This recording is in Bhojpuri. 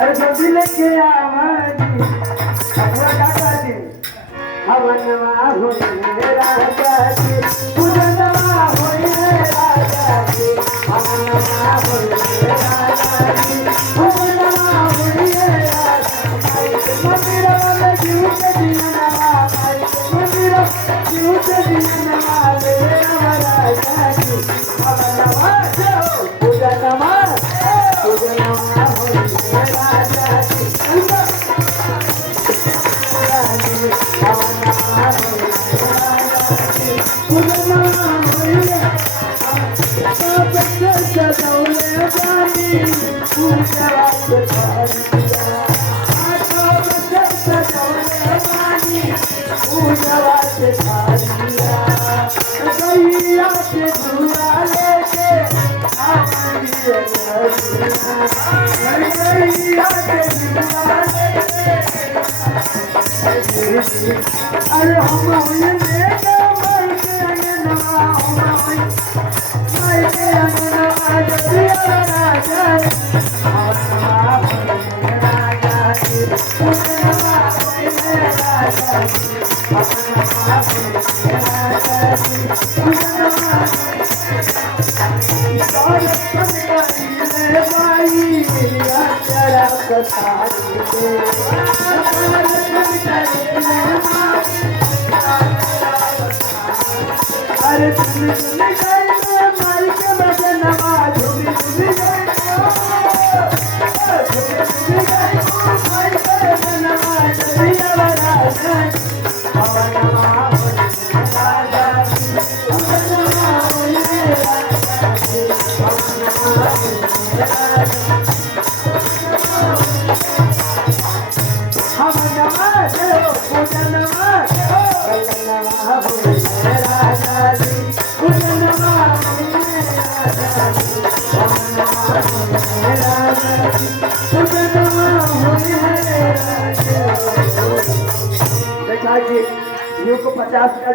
अरे जल्दी लेके आवाजी अपना काका जी हवनवा होइए राजा जी पूजनवा होइए राजा जी हवनवा होइए राजा जी पूजनवा होइए राजा जी मंदिर वाले जीव के दिनवा मंदिर जीव के दिनवा ले राजा जी हवनवा पूजनवा पूजनवा होइए राजा जी अरे हम लेके मर के अंगनवा हम मर के अंगनवा जदिया राजा हवनवा होइए राजा जी पूजनवा होइए राजा जी हवनवा होइए राजा जी पूजनवा बाई तेरा कसाई अरे तुम गए मारी के बजनवा झूमी झूमी गए मारी के बजनवा जदिया राजा हवनवा होइए राजा जी पूजनवा होइए राजा जी हवनवा होइए राजा हवनवा देव पूजनवा हवनवा होइए राजा जी पूजनवा होइए राजा जी हवनवा होइए राजा जी पूजनवा होइए राजा जी। देखा कि युग को 50 का